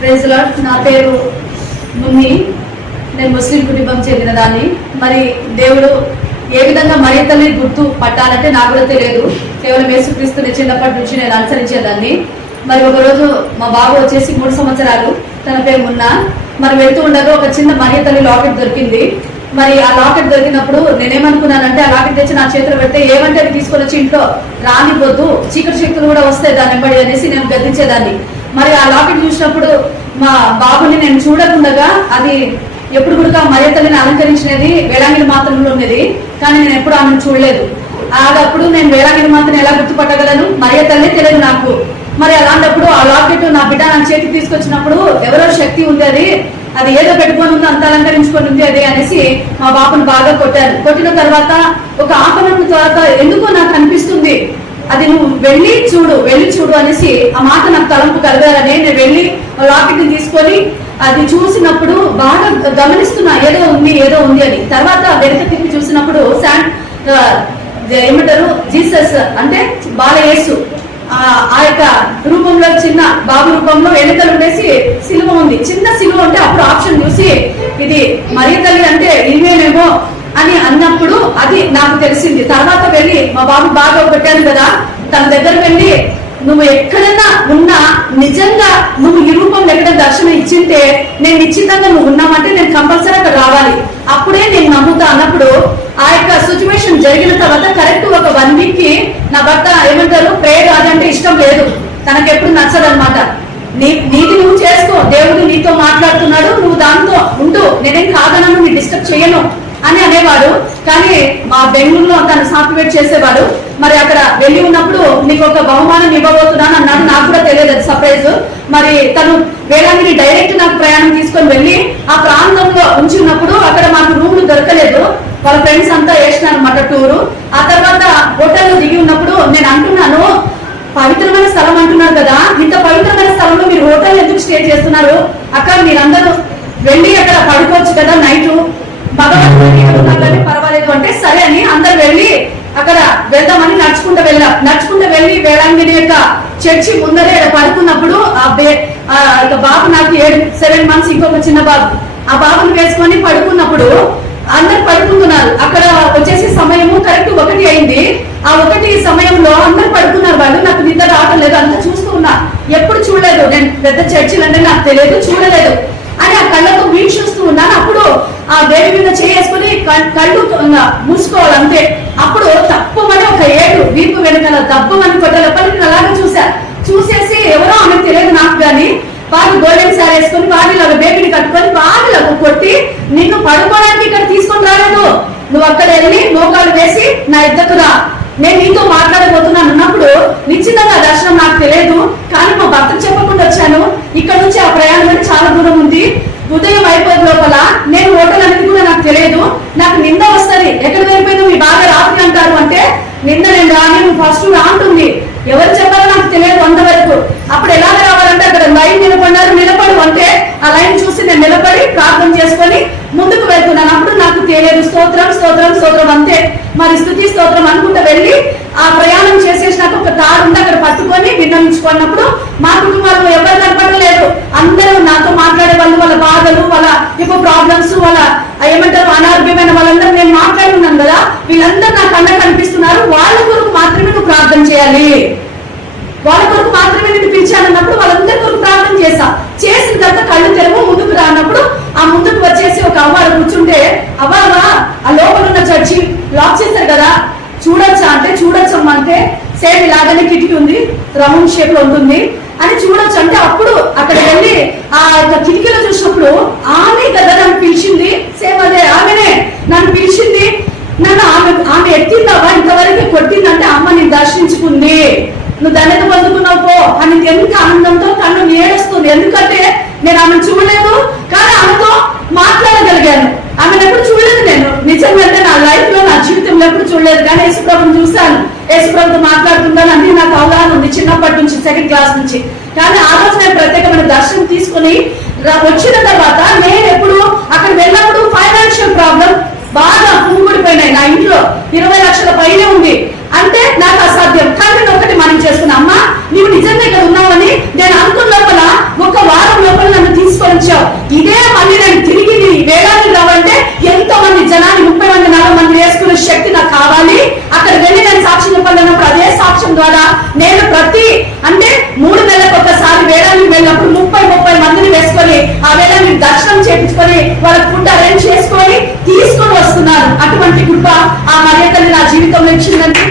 Praise lord నా పేరు మున్ని. నేను ముస్లిం కుటుంబం చెందిన దాన్ని. మరి దేవుడు ఏ విధంగా మరి తల్లి గుర్తు పట్టాలంటే నాకు కూడా తెలియదు. కేవలం యేసుక్రీస్తుని చిన్నప్పటి నుంచి నేను అనుసరించేదాన్ని మరి ఒకరోజు మా బాబు వచ్చేసి మూడు సంవత్సరాలు. తన పేరు మున్న. మరి వెళ్తూ ఉండగా ఒక చిన్న మరియ తల్లి లాకెట్ దొరికింది. మరి ఆ లాకెట్ దొరికినప్పుడు నేనేమనుకున్నానంటే ఆ లాకెట్ తెచ్చి నా చేతిలో పెడితే ఏమంటే అది తీసుకొని వచ్చి ఇంట్లో రానిపోద్దు చీకటి శక్తులు కూడా వస్తాయి దాని వెంబడి అనేసి నేను గద్దించేదాన్ని. మరి ఆ లాకెట్ చూసినప్పుడు మా బాబుని నేను చూడకుండగా అది ఎప్పుడు కూడా మర్యాదలను అలంకరించినది వేళాంగిరి మాత్రంలో ఉన్నది కానీ నేను ఎప్పుడు ఆమెను చూడలేదు. ఆడప్పుడు నేను వేళాంగిని మాత్రం ఎలా గుర్తుపట్టగలను? మరియ తల్లి తెలియదు నాకు. మరి అలాంటప్పుడు ఆ లాకెట్ నా బిడ్డ నా చేతికి తీసుకొచ్చినప్పుడు ఎవరో శక్తి ఉంది అది అది ఏదో పెట్టుకొని ఉంది అంత అలంకరించుకొని ఉంది అది అనేసి మా బాబుని బాగా కొట్టారు. కొట్టిన తర్వాత ఒక ఆపనం తర్వాత ఎందుకో నాకు అనిపిస్తుంది. అది నువ్వు వెళ్ళి చూడు వెళ్ళి చూడు అనేసి ఆ మాట నాకు తలంపు కలగాలని నేను వెళ్ళి లాకెట్ని తీసుకొని అది చూసినప్పుడు బాగా గమనిస్తున్నా ఏదో ఉంది ఏదో ఉంది అని. తర్వాత వెనక తిరిగి చూసినప్పుడు శాన్ ఏమంటారు? జీసస్ అంటే బాలయేసు. ఆ యొక్క రూపంలో చిన్న బాబు రూపంలో వెనుకలు ఉండేసి సిలువ ఉంది. చిన్న సిలువ ఉంటే అప్పుడు ఆప్షన్ చూసి ఇది మరి తల్లి అంటే ఇవేనేమో అని అన్నప్పుడు అది నాకు తెలిసింది. తర్వాత మా బాబు బాగా పెట్టాను కదా? తన దగ్గర వెళ్ళి నువ్వు ఎక్కడైనా ఉన్నా నిజంగా నువ్వు ఈ రూపంలో ఎక్కడ దర్శనం ఇచ్చింటే నేను నిశ్చితంగా నువ్వు ఉన్నామంటే నేను కంపల్సరీ అక్కడ రావాలి. అప్పుడే నేను నమ్ముతా అన్నప్పుడు ఆ యొక్క సిచ్యువేషన్ జరిగిన తర్వాత కరెక్ట్ ఒక వన్ వీక్కి నా భర్త ఏమంటారు ప్రేయర్ కాదంటే ఇష్టం లేదు. తనకు ఎప్పుడు నచ్చదు అనమాట నీ నీది నువ్వు చేసుకో. దేవుడు నీతో మాట్లాడుతున్నాడు. నువ్వు దాంతో ఉంటూ నేనేం కాదనను నీ డిస్టర్బ్ చేయను. అని అనేవాడు. కానీ మా బెంగళూరులో తను సాఫ్ట్వేర్ చేసేవాడు. మరి అక్కడ వెళ్ళి ఉన్నప్పుడు నీకు ఒక బహుమానం ఇవ్వబోతున్నాను అన్నాడు. నాకు కూడా తెలియదు అది సర్ప్రైజ్ మరి తను వేళాంగిని డైరెక్ట్ నాకు ప్రయాణం తీసుకొని వెళ్ళి ఆ ప్రాంతంలో ఉంచి ఉన్నప్పుడు అక్కడ మాకు రూమ్లు దొరకలేదు. వాళ్ళ ఫ్రెండ్స్ అంతా వేసినారు అనమాట టూరు ఆ తర్వాత హోటల్లో దిగి ఉన్నప్పుడు నేను అంటున్నాను పవిత్రమైన స్థలం అంటున్నారు కదా. ఇంత పవిత్రమైన స్థలంలో మీరు హోటల్ ఎందుకు స్టే చేస్తున్నారు? అక్కడ మీరందరూ వెళ్ళి అక్కడ పడుకోవచ్చు కదా నైట్. మగవాళ్ళు పర్వాలేదు అంటే సరే అని అందరు వెళ్ళి అక్కడ వెళ్దామని నడుచుకుంటూ వెళ్ళాం నడుచుకుంటూ వెళ్ళి వేళాంగిని యొక్క చర్చి ముందరే పడుకున్నప్పుడు ఆ బే ఆ యొక్క బాబు నాకు ఏడు సెవెన్ మంత్స్ ఇంకొక చిన్న బాబు. ఆ బాబుని వేసుకొని పడుకున్నప్పుడు అందరు పడుకుంటున్నారు. అక్కడ వచ్చేసి సమయము కరెక్ట్ ఒకటి అయింది. ఆ ఒకటి సమయంలో అందరు పడుకున్నారు. వాళ్ళు నాకు నిద్ర రావడం లేదు. అంతా చూస్తూ ఉన్నా. ఎప్పుడు చూడలేదు. నేను పెద్ద చర్చిలు అంటే నాకు తెలియదు చూడలేదు. అని ఆ కళ్ళతో వీక్షిస్తూ చూస్తూ ఉన్నాను. అప్పుడు ఆ దేవి మీద చేసుకుని కళ్ళు మూసుకోవాలి అంతే అప్పుడు తప్పమని ఒక ఏడు వీపు వెనకాల దప్పమని కొట్టాలి ఎప్పటికీ అలాగే చూసా చూసేసి ఎవరో ఆమెకు తెలియదు నాకు గాని వాడు గోల్డెన్ సారీ వేసుకొని వాడి ఇలా బేబీని కట్టుకొని వాడి కొట్టి నిన్ను పడుకోవడానికి ఇక్కడ తీసుకొని రాలేదు. నువ్వు అక్కడ వెళ్ళి మోకాలు వేసి నా ఇద్దరు రా. నేను నీతో మాట్లాడబోతున్నాను అన్నప్పుడు నిశ్చితంగా దర్శనం నాకు తెలియదు. కానీ మా భర్త చెప్పకుండా వచ్చాను ఇక్కడ నుంచి ఆ ప్రయాణం అనేది చాలా దూరం ఉంది ఉదయం అయిపోయిన లోపల నేను హోటల్ అనేది కూడా నాకు తెలియదు నాకు నింద వస్తుంది. ఎక్కడ వెళ్ళిపోయినా మీ బాగా రాత్రి అంటారు అంటే నింద నేను రాని నువ్వు ఫస్ట్ రాంటుంది ఎవరు చెప్పాలో నాకు తెలియదు అంతవరకు. అప్పుడు ఎలాగ రావాలంటే అక్కడ లైన్ నిలబడినారు నిలబడు అంటే ఆ లైన్ చూసి నేను నిలబడి ప్రార్థన చేసుకొని ముందుకు వెళ్తున్నాను. అప్పుడు నాకు తెలియదు స్తోత్రం స్తోత్రం స్తోత్రం అంతే. మరి స్థుతి స్తోత్రం అనుకుంటూ వెళ్ళి ఆ ప్రయాణం చేసేసినాక ఒక తాడు ఉంది అక్కడ పట్టుకొని విన్నవించుకున్నప్పుడు మా కుటుంబాల్లో ఎవరు కనపడలేదు అందరూ నాతో మాట్లాడే వాళ్ళు వాళ్ళ బాధలు వాళ్ళ ఇప్పుడు ప్రాబ్లమ్స్ వాళ్ళ ఆ ఏమంటారు అనారోగ్యమైన వాళ్ళందరూ నేను మాట్లాడున్నాను కదా వీళ్ళందరూ నా కళ్ళ కనిపిస్తున్నారు. వాళ్ళ కొరకు మాత్రమే నువ్వు ప్రార్థన చేయాలి. వాళ్ళ కొరకు మాత్రమే నేను పిలిచానన్నప్పుడు వాళ్ళందరి కొరకు ప్రార్థన చేశా. చేసిన తర్వాత కళ్ళు తెరవు ముందుకు రానప్పుడు ఆ ముందుకు వచ్చేసి ఒక అవ్వారు కూర్చుంటే అవ్వవా ఆ లోపల ఉన్న చర్చి లాక్ చేశారు కదా. చూడొచ్చా అంటే చూడొచ్చమ్మ అంటే సేమ్ ఇలాగనే కిటికీ ఉంది రౌండ్ షేప్లో ఉంటుంది. అని చూడొచ్చు. అంటే అప్పుడు అక్కడ వెళ్ళి ఆ యొక్క కిటికీలో చూసినప్పుడు ఆమె కదా నన్ను పిలిచింది. సేమ్ అదే ఆమెనే నన్ను పిలిచింది. నన్ను ఆమె ఆమె ఎత్తిందవా? ఇంతవరకు కొట్టిందంటే అమ్మ నేను దర్శించుకుంది. నువ్వు ధన్యత పొందుకున్నావు పో. అని ఎంత ఆనందంతో కన్ను ఏడుస్తుంది ఎందుకంటే నేను ఆమెను చూడలేదు కానీ ఆమెతో మాట్లాడగలిగాను. ఆమెను ఎప్పుడు చూడలేదు నేను. నిజంగా నా లైఫ్లో నా జీవితంలో ఎప్పుడు చూడలేదు కానీ యేసుప్రభుని చూశాను. యేసుప్రభుతో మాట్లాడుతుందని అన్ని నాకు అవగాహన ఉంది చిన్నప్పటి నుంచి సెకండ్ క్లాస్ నుంచి. కానీ ఆ రోజు నేను ప్రత్యేకమైన దర్శనం తీసుకుని వచ్చిన తర్వాత నేను ఎప్పుడు అక్కడ వెళ్ళినప్పుడు ఫైనాన్షియల్ ప్రాబ్లం బాగా నా ఇంట్లో ఇరవై లక్షల పైనే ఉంది. అంటే నాకు అసాధ్యం. కానీ ఒకటి మనం చేసుకున్నా. అమ్మా చేయించుకొని వాళ్ళ ఫుడ్ అరేంజ్ చేసుకొని తీసుకొని వస్తున్నారు. అటువంటి కృప ఆ మర్యాదని నా జీవితంలో ఇచ్చిందండి.